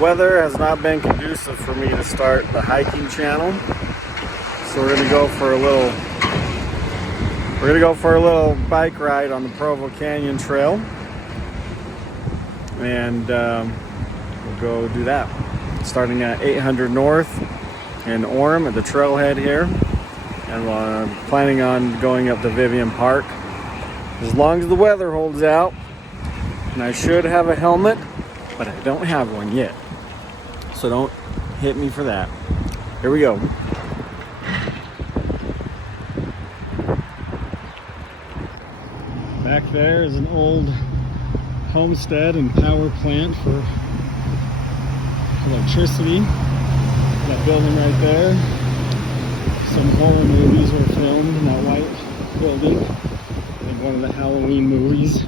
weather has not been conducive for me to start the hiking channel, so we're gonna go for a little bike ride on the Provo Canyon Trail, and we'll go do that. Starting at 800 North in Orem at the trailhead here, and planning on going up to Vivian Park as long as the weather holds out. And I should have a helmet, but I don't have one yet, so don't hit me for that. Here we go. Back there is an old homestead and power plant for electricity. That building right there. Some horror movies were filmed in that white building. I think one of the Halloween movies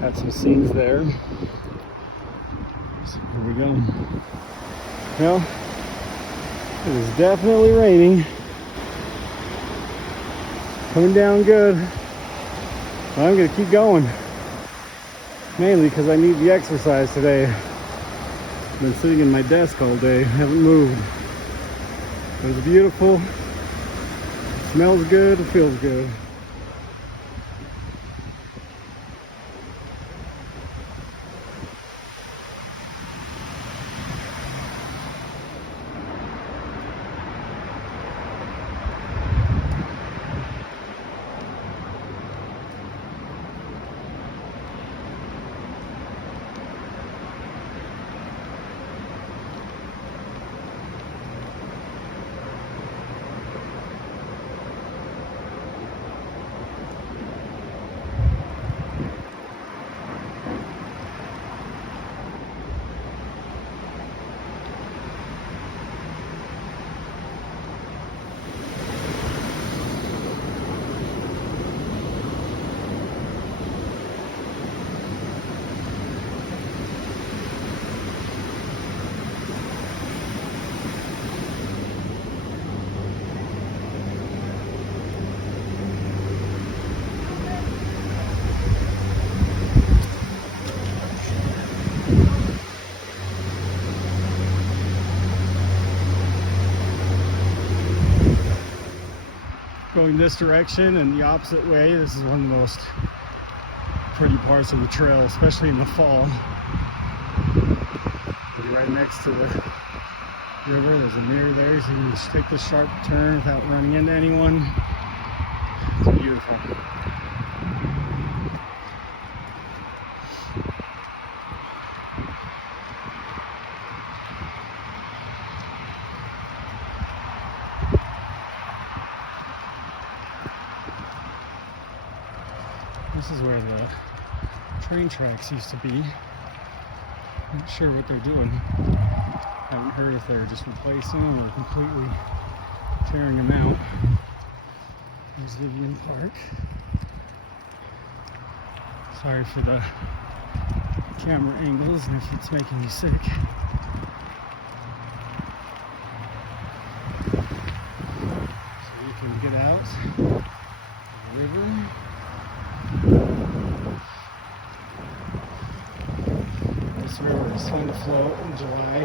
had some scenes there. So here we go. Well, it is definitely raining. Coming down good. Well, I'm gonna keep going. Mainly because I need the exercise today. I've been sitting in my desk all day, haven't moved. It was beautiful. It smells good, it feels good. Going this direction and the opposite way, this is one of the most pretty parts of the trail, especially in the fall. You're right next to the river. There's a mirror there, so you can just take this sharp turn without running into anyone. It's beautiful. This is where the train tracks used to be. Not sure what they're doing. Haven't heard if they're just replacing them or completely tearing them out. There's Vivian Park. Sorry for the camera angles and if it's making you sick. So you can get out of the river. This river is going to float in July,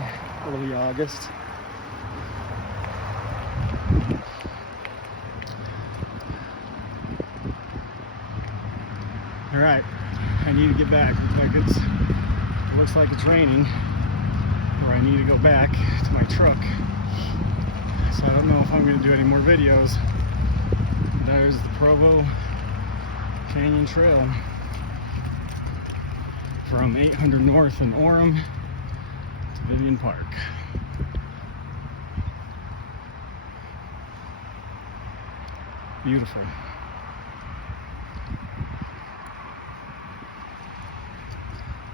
early August. Alright, I need to get back. It looks like it's raining, or I need to go back to my truck. So I don't know if I'm going to do any more videos. There's the Provo Canyon Trail from 800 North in Orem to Vivian Park. Beautiful.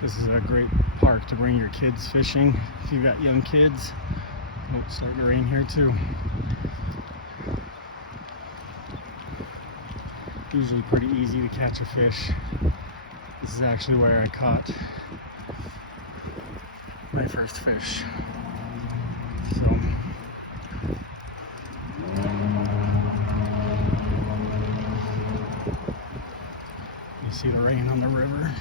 This is a great park to bring your kids fishing if you've got young kids. Oh, it's starting to rain here too. Usually pretty easy to catch a fish. This is actually where I caught my first fish. So you see the rain on the river.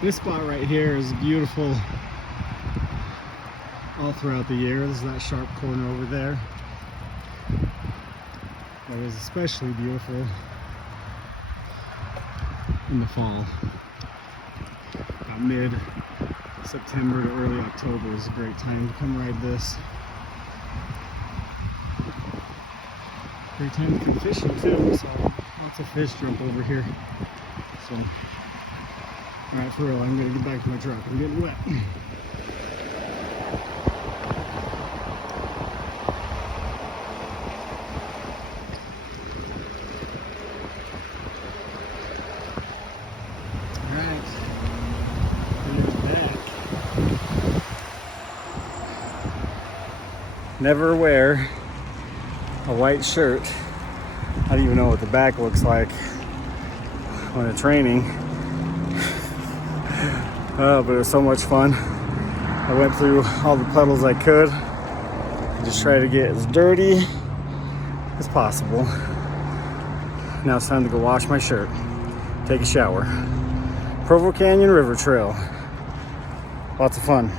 This spot right here is beautiful all throughout the year. This is that sharp corner over there. But it's especially beautiful in the fall. About mid-September to early October is a great time to come ride this. Great time to come fishing too, so lots of fish jump over here. So, alright, for real, I'm gonna get back to my truck. I'm getting wet. Alright, we're back. Never wear a white shirt. I don't even know what the back looks like when it's training. But it was so much fun. I went through all the puddles I could and just try to get as dirty as possible. Now it's time to go wash my shirt, take a shower. Provo Canyon River Trail. Lots of fun.